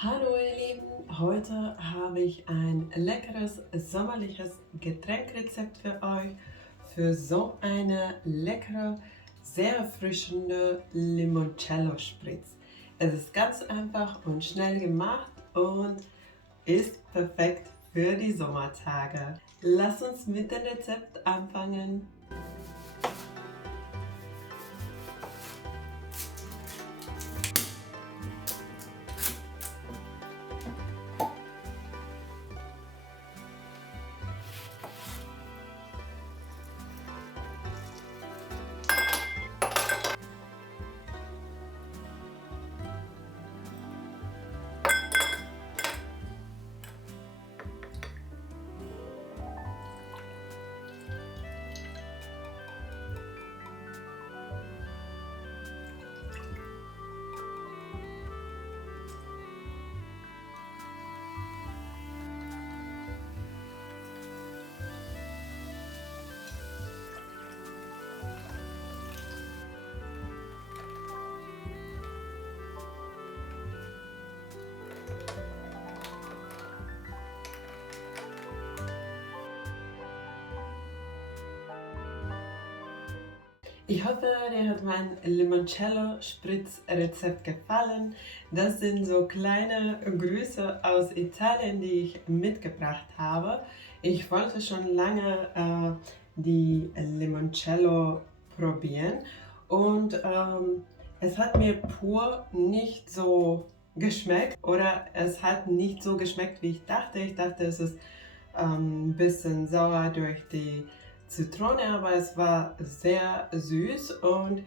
Hallo ihr Lieben, heute habe ich ein leckeres sommerliches Getränkrezept für euch für so eine leckere, sehr erfrischende Limoncello Spritz. Es ist ganz einfach und schnell gemacht und ist perfekt für die Sommertage. Lasst uns mit dem Rezept anfangen. Ich hoffe, dir hat mein Limoncello Spritzrezept gefallen. Das sind so kleine Grüße aus Italien, die ich mitgebracht habe. Ich wollte schon lange die Limoncello probieren und es hat mir pur nicht so geschmeckt oder es hat nicht so geschmeckt, wie ich dachte. Ich dachte, es ist ein bisschen sauer durch die Zitrone, aber es war sehr süß und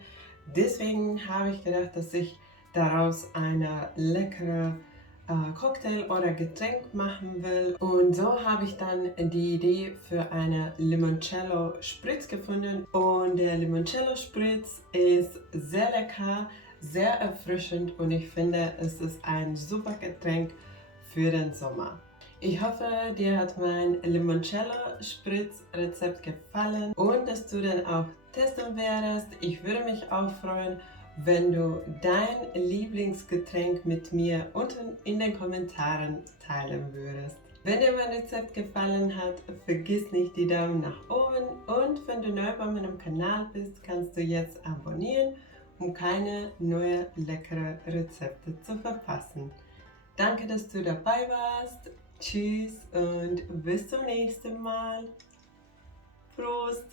deswegen habe ich gedacht, dass ich daraus eine leckere Cocktail oder Getränk machen will. Und so habe ich dann die Idee für eine Limoncello Spritz gefunden. Und der Limoncello Spritz ist sehr lecker, sehr erfrischend und ich finde, es ist ein super Getränk für den Sommer. Ich hoffe, dir hat mein Limoncello Spritz Rezept gefallen und dass du den auch testen werdest. Ich würde mich auch freuen, wenn du dein Lieblingsgetränk mit mir unten in den Kommentaren teilen würdest. Wenn dir mein Rezept gefallen hat, vergiss nicht die Daumen nach oben und wenn du neu bei meinem Kanal bist, kannst du jetzt abonnieren, um keine neuen leckeren Rezepte zu verpassen. Danke, dass du dabei warst. Tschüss und bis zum nächsten Mal. Prost!